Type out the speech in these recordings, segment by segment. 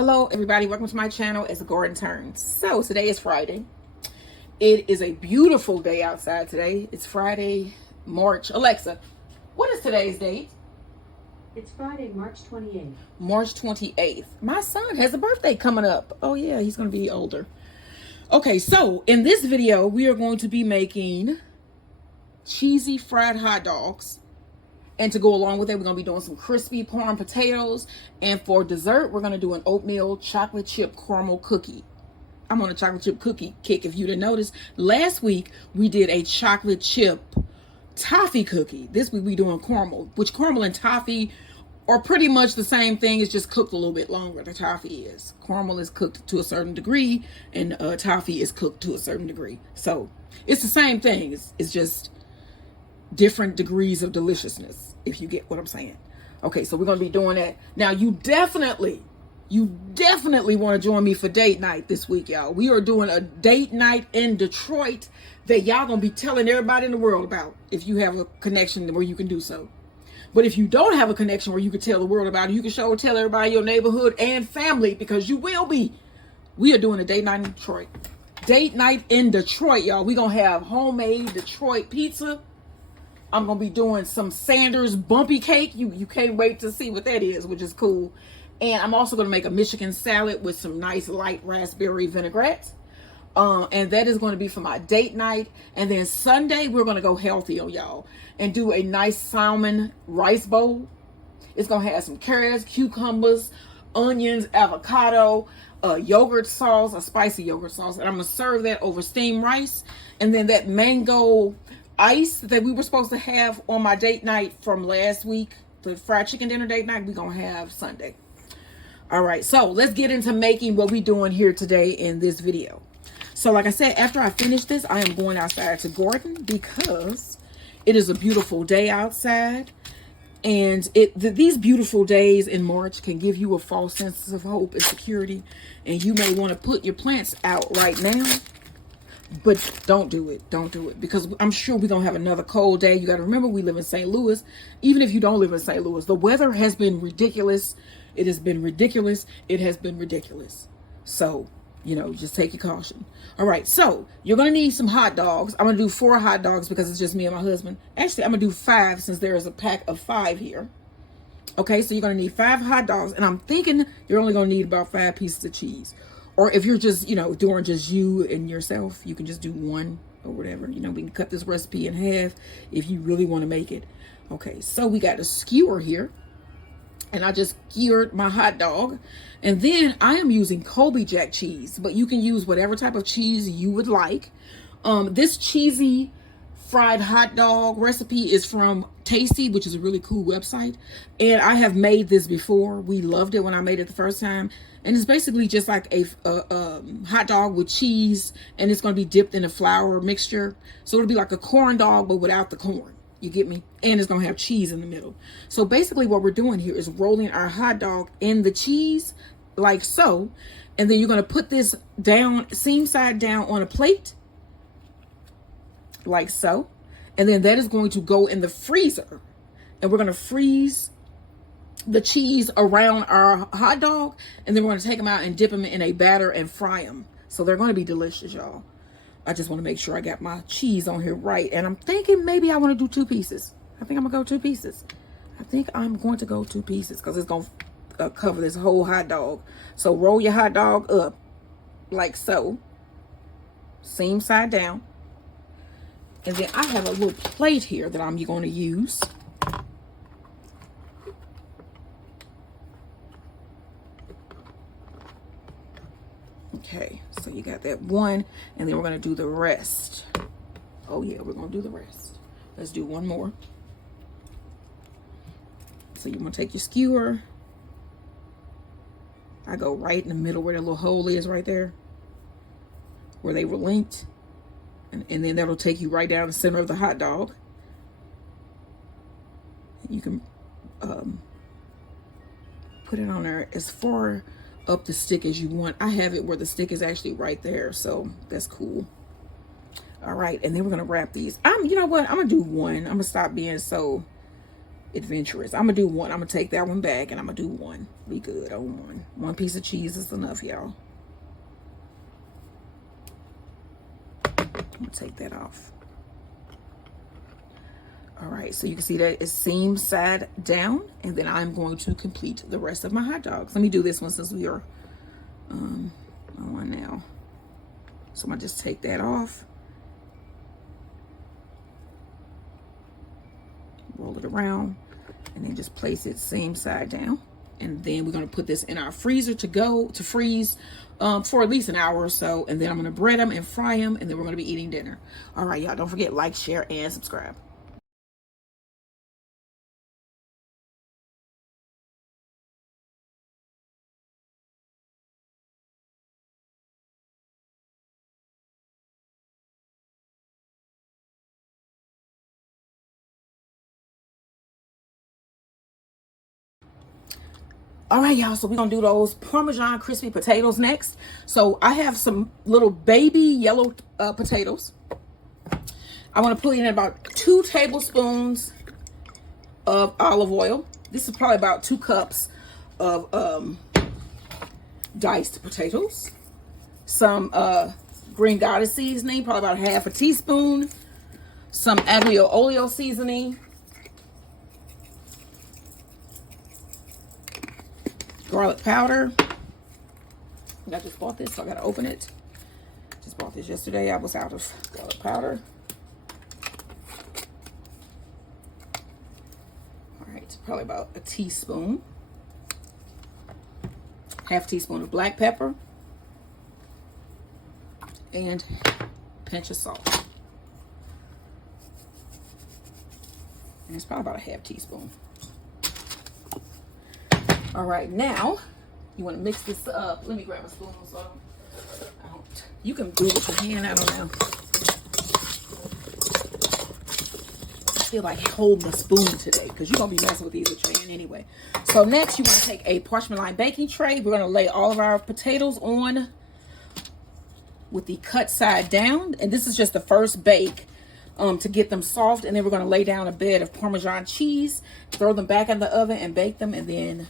Hello everybody, welcome to my channel. It's Gordon Turns. So today is Friday. It is a beautiful day outside today. It's Friday, March. Alexa, what is today's date? It's Friday, March 28th. March 28th. My son has a birthday coming up. Oh yeah, he's going to be older. Okay, so in this video, we are going to be making cheesy fried hot dogs. And to go along with it, we're going to be doing some crispy parm potatoes. And for dessert, we're going to do an oatmeal chocolate chip caramel cookie. I'm on a chocolate chip cookie kick, if you didn't notice. Last week, we did a chocolate chip toffee cookie. This week, we're doing caramel, which caramel and toffee are pretty much the same thing. It's just cooked a little bit longer. The toffee is. Caramel is cooked to a certain degree, and toffee is cooked to a certain degree. So it's the same thing. It's just different degrees of deliciousness, if you get what I'm saying. Okay, so we're going to be doing that. Now, you definitely want to join me for date night this week, y'all. We are doing a date night in Detroit that y'all going to be telling everybody in the world about if you have a connection where you can do so. But if you don't have a connection where you can tell the world about it, you can tell everybody in your neighborhood and family, because you will be. We are doing a date night in Detroit. Date night in Detroit, y'all. We're going to have homemade Detroit pizza. I'm going to be doing some Sanders bumpy cake. You can't wait to see what that is, which is cool. And I'm also going to make a Michigan salad with some nice light raspberry vinaigrette. And that is going to be for my date night. And then Sunday, we're going to go healthy on y'all and do a nice salmon rice bowl. It's going to have some carrots, cucumbers, onions, avocado, yogurt sauce, a spicy yogurt sauce. And I'm going to serve that over steamed rice. And then that mango ice that we were supposed to have on my date night from last week, the fried chicken dinner date night, we're going to have Sunday. All right, so let's get into making what we're doing here today in this video. So like I said, after I finish this, I am going outside to Gordon because it is a beautiful day outside. And these beautiful days in March can give you a false sense of hope and security. And you may want to put your plants out right now. But don't do it. Don't do it. Because I'm sure we're going to have another cold day. You got to remember, we live in St. Louis. Even if you don't live in St. Louis, the weather has been ridiculous. It has been ridiculous. It has been ridiculous. So, just take your caution. All right. So you're going to need some hot dogs. I'm going to do 4 hot dogs because it's just me and my husband. Actually, I'm going to do 5 since there is a pack of 5 here. Okay. So you're going to need 5 hot dogs. And I'm thinking you're only going to need about 5 pieces of cheese. Or if you're just, doing just you and yourself, you can just do 1 or whatever. We can cut this recipe in half if you really want to make it. Okay, so we got a skewer here. And I just skewered my hot dog. And then I am using Colby Jack cheese. But you can use whatever type of cheese you would like. This cheesy fried hot dog recipe is from Tasty, which is a really cool website. And I have made this before. We loved it when I made it the first time. And it's basically just like a hot dog with cheese, and it's going to be dipped in a flour mixture. So it'll be like a corn dog, but without the corn. You get me? And it's going to have cheese in the middle. So basically what we're doing here is rolling our hot dog in the cheese like so. And then you're going to put this down, seam side down on a plate like so. And then that is going to go in the freezer. And we're going to freeze the cheese around our hot dog, and then we're going to take them out and dip them in a batter and fry them. So they're going to be delicious, y'all. I just want to make sure I got my cheese on here right. And I'm thinking maybe I want to do 2 pieces. I think I'm going to go 2 pieces. I think I'm going to go 2 pieces because it's going to cover this whole hot dog. So roll your hot dog up like so. Seam side down. And then I have a little plate here that I'm going to use. Okay, so you got that one, and then we're going to do the rest. Oh yeah, we're going to do the rest. Let's do 1 more. So you're going to take your skewer. I go right in the middle where that little hole is right there, where they were linked. And then that'll take you right down the center of the hot dog. You can put it on there as far up the stick as you want. I have it where the stick is actually right there, so that's cool. All right, and then we're gonna wrap these. You know what? I'm gonna do 1. I'm gonna stop being so adventurous. I'm gonna do one. I'm gonna take that one back and I'm gonna do one. Be good on one. One piece of cheese is enough, y'all. I'm gonna take that off. All right, so you can see that it seams side down, and then I'm going to complete the rest of my hot dogs. Let me do this one since we are on one now. So I'm gonna just take that off. Roll it around and then just place it same side down. And then we're gonna put this in our freezer to freeze for at least an hour or so. And then I'm gonna bread them and fry them, and then we're gonna be eating dinner. All right, y'all, don't forget, like, share, and subscribe. All right, y'all, so we're gonna do those Parmesan crispy potatoes next. So I have some little baby yellow potatoes. I want to put in about 2 tablespoons of olive oil. This is probably about 2 cups of diced potatoes. Some green goddess seasoning, probably about half a teaspoon. Some aglio olio seasoning. Garlic powder. I just bought this, so I gotta open it. Just bought this yesterday. I was out of garlic powder. All right, probably about a teaspoon. Half teaspoon of black pepper. And a pinch of salt. And it's probably about a half teaspoon. All right, now you want to mix this up. Let me grab a spoon so you can do it with your hand. I don't know. I feel like holding a spoon today because you're gonna be messing with these with your hand anyway. So next, you want to take a parchment lined baking tray. We're gonna lay all of our potatoes on with the cut side down, and this is just the first bake to get them soft. And then we're gonna lay down a bed of Parmesan cheese, throw them back in the oven, and bake them, and then.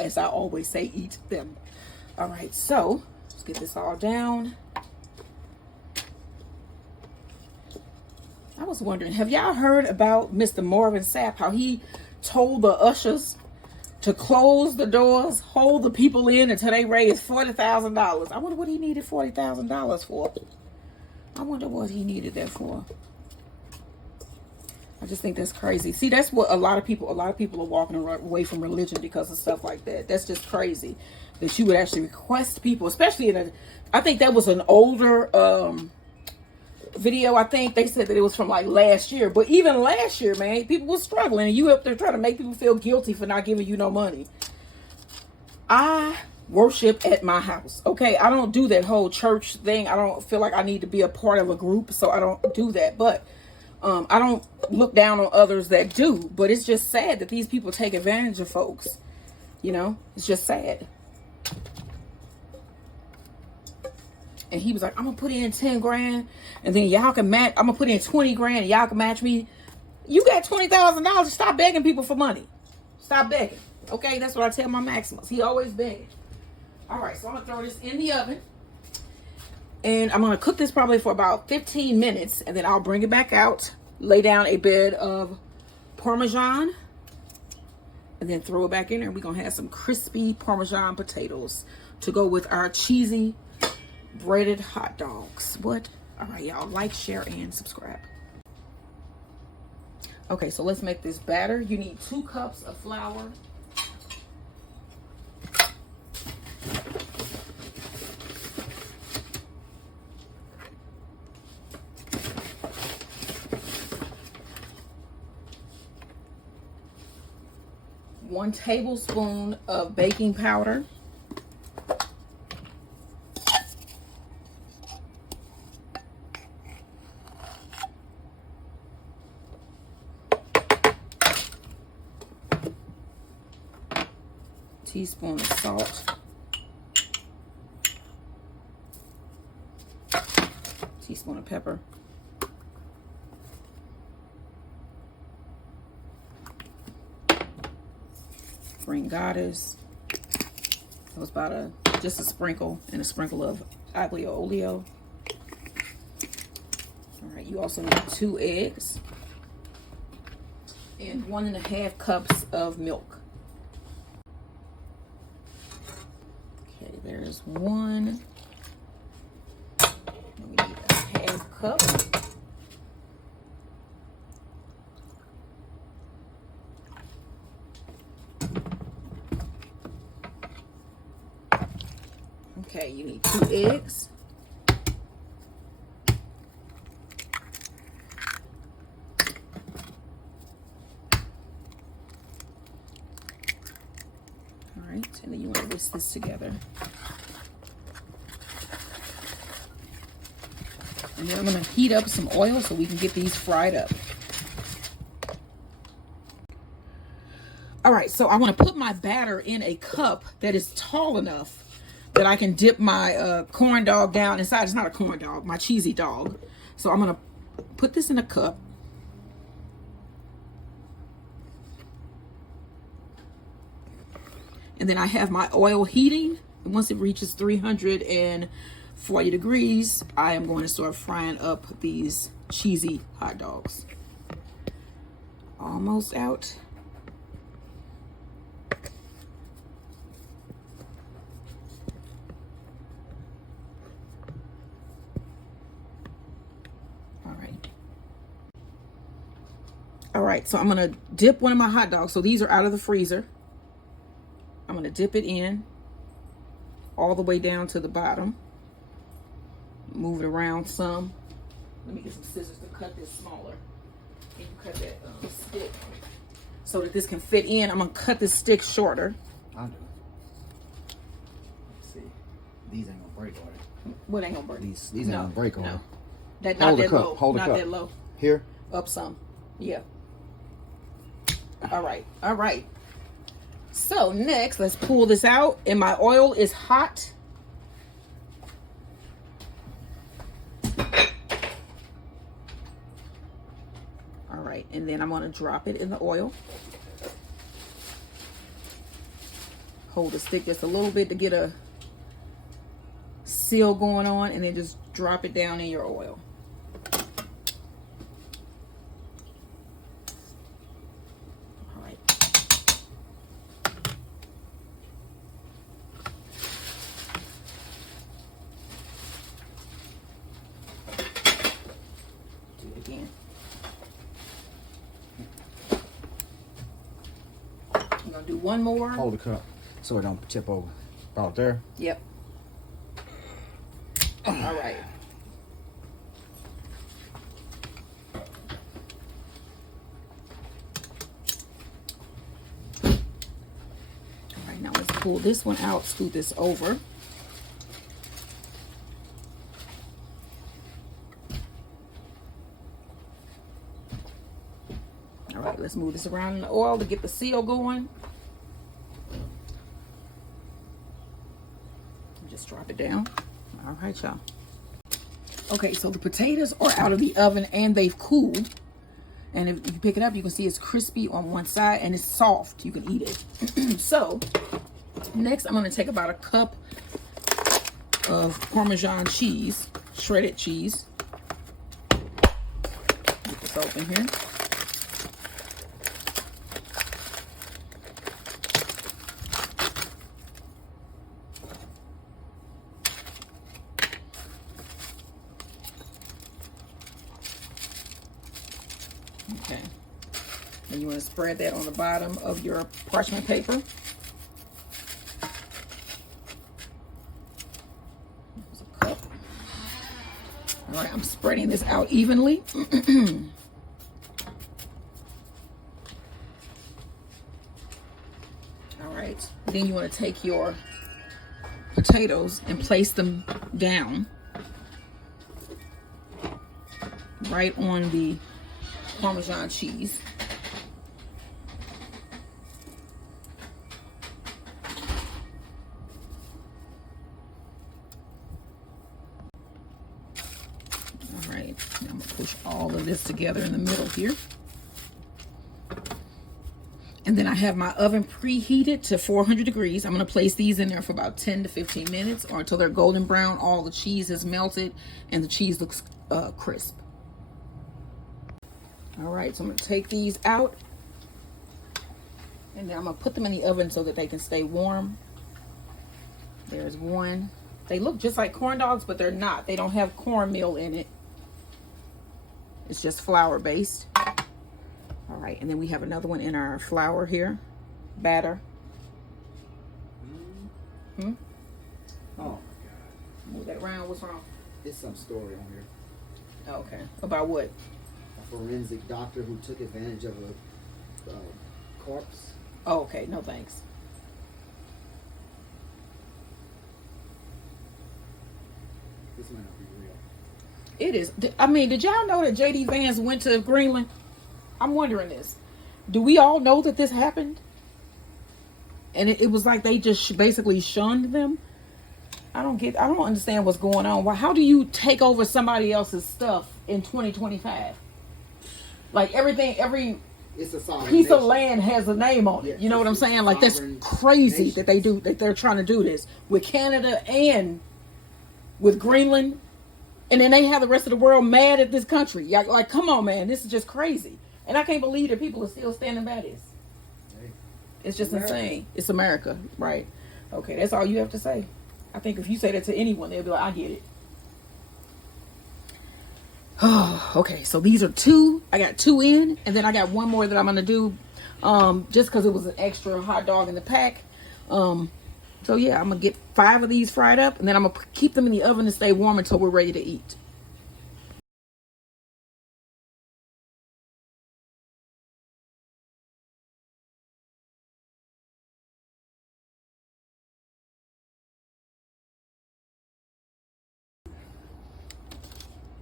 As I always say, eat them. All right, so let's get this all down. I was wondering, have y'all heard about Mr. Marvin Sapp, how he told the ushers to close the doors, hold the people in until they raised $40,000? I wonder what he needed $40,000 for. I wonder what he needed that for. I just think that's crazy. See, that's what a lot of people are walking away from religion because of stuff like that. That's just crazy that you would actually request people, especially I think that was an older video. I think they said that it was from like last year, but even last year, man, people were struggling, and you up there trying to make people feel guilty for not giving you no money. I worship at my house. Okay, I don't do that whole church thing. I don't feel like I need to be a part of a group, so I don't do that. But I don't look down on others that do, but it's just sad that these people take advantage of folks. You know, it's just sad. And he was like, I'm gonna put in 10 grand and then y'all can match. I'm gonna put in 20 grand and y'all can match me. You got $20,000. Stop begging people for money. Stop begging. Okay, that's what I tell my Maximus. He always begging. All right, so I'm gonna throw this in the oven. And I'm going to cook this probably for about 15 minutes. And then I'll bring it back out. Lay down a bed of Parmesan. And then throw it back in there. We're going to have some crispy Parmesan potatoes to go with our cheesy breaded hot dogs. What? All right, y'all. Like, share, and subscribe. Okay, so let's make this batter. You need 2 cups of flour. 1 tablespoon of baking powder. Teaspoon of salt. Teaspoon of pepper. Green Goddess. That was about just a sprinkle and a sprinkle of aglio olio. All right, you also need 2 eggs and 1.5 cups of milk. Okay, there's 1. We need a 1/2 cup. Okay, you need 2 eggs. All right, and then you want to whisk this together. And then I'm going to heat up some oil so we can get these fried up. All right, so I want to put my batter in a cup that is tall enough that I can dip my corn dog down inside. It's not a corn dog, my cheesy dog. So I'm going to put this in a cup. And then I have my oil heating. And once it reaches 340 degrees, I am going to start frying up these cheesy hot dogs. Almost out. All right, so I'm gonna dip one of my hot dogs. So these are out of the freezer. I'm gonna dip it in all the way down to the bottom. Move it around some. Let me get some scissors to cut this smaller. Can you cut that stick so that this can fit in? I'm gonna cut this stick shorter. I do. Let's see. These ain't gonna break, are they? What ain't gonna break? These ain't gonna break, are no. they? That not that low. Hold the cup. Not that low. Here? Up some. Yeah. All right. All right. So next, let's pull this out. And my oil is hot. All right. And then I'm going to drop it in the oil. Hold the stick just a little bit to get a seal going on. And then just drop it down in your oil. Do one more. Hold the cup so it don't tip over. About there? Yep. All right. All right, now let's pull this one out, scoot this over. All right, let's move this around in the oil to get the seal going. Just drop it down. All right, y'all. Okay, so the potatoes are out of the oven and they've cooled. And if you pick it up, you can see it's crispy on one side and it's soft. You can eat it. So next, I'm going to take about a cup of Parmesan cheese, shredded cheese. Get this open here. Okay, and you want to spread that on the bottom of your parchment paper. There's a cup. All right, I'm spreading this out evenly. All right, then you want to take your potatoes and place them down right on the Parmesan cheese. All right, now I'm gonna push all of this together in the middle here. And then I have my oven preheated to 400 degrees. I'm going to place these in there for about 10 to 15 minutes or until they're golden brown. All the cheese is melted and the cheese looks crisp. All right, so I'm going to take these out. And then I'm going to put them in the oven so that they can stay warm. There's one. They look just like corn dogs, but they're not. They don't have cornmeal in it. It's just flour based. All right, and then we have another one in our flour here. Batter. Oh my God. Move that around. What's wrong? It's some story on here. Okay. About what? A forensic doctor who took advantage of a corpse. Oh, okay. No thanks. This might not be real. It is. I mean, did y'all know that J.D. Vance went to Greenland? I'm wondering this. Do we all know that this happened? And it was like they just basically shunned them. I don't understand what's going on. Well, how do you take over somebody else's stuff in 2025? Like every It's a sovereign piece of nation. land has a name on it. Yes, You know what I'm it's a saying? Like that's sovereign crazy nation. that they're trying to do this with Canada and with Greenland. And then they have the rest of the world mad at this country. Like, come on, man. This is just crazy. And I can't believe that people are still standing by this. Hey. It's just America. insane. It's America, right? Okay, that's all you have to say. I think if you say that to anyone, they'll be like, I get it. Okay, so these are two. I got two in, and then I got one more that I'm going to do just because it was an extra hot dog in the pack. So yeah, I'm going to get 5 of these fried up, and then I'm going to keep them in the oven to stay warm until we're ready to eat.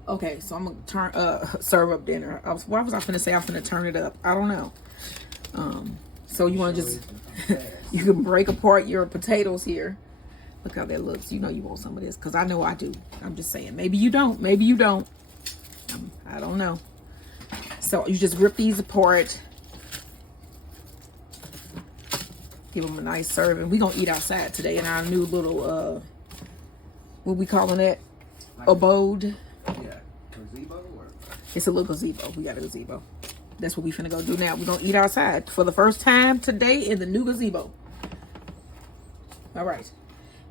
Okay, so I'm gonna serve up dinner. What was I finna say? I'm finna turn it up. I don't know. So you want to just you can break apart your potatoes here. Look how that looks. You know you want some of this because I know I do. I'm just saying. Maybe you don't. Maybe you don't. I don't know. So you just rip these apart. Give them a nice serving. We're gonna eat outside today in our new little what we calling that? Abode. Yeah. Gazebo or? It's a little gazebo. We got a gazebo. That's what we finna go do now. We're gonna eat outside for the first time today in the new gazebo. All right.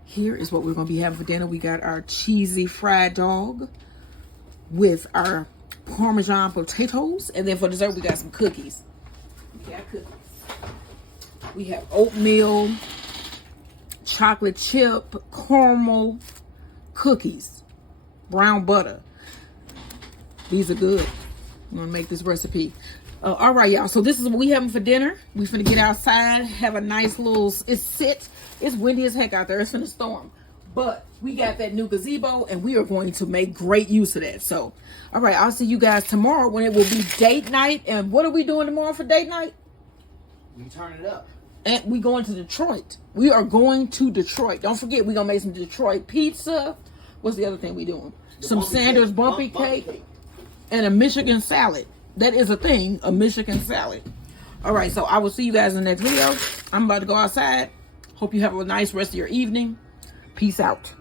Here is what we're gonna be having for dinner. We got our cheesy fried dog with our Parmesan potatoes. And then for dessert, we got some cookies. We got cookies. We have oatmeal, chocolate chip, caramel cookies, brown butter. These are good. I'm gonna make this recipe. All right, y'all. So this is what we having for dinner. We finna get outside, have a nice little. It's windy as heck out there. It's finna storm, but we got that new gazebo, and we are going to make great use of that. So, all right, I'll see you guys tomorrow when it will be date night. And what are we doing tomorrow for date night? We turn it up. And we going to Detroit. We are going to Detroit. Don't forget, we gonna make some Detroit pizza. What's the other thing we doing? Some Sanders bumpy cake. And a Michigan salad. That is a thing, a Michigan salad. All right, so I will see you guys in the next video. I'm about to go outside. Hope you have a nice rest of your evening. Peace out.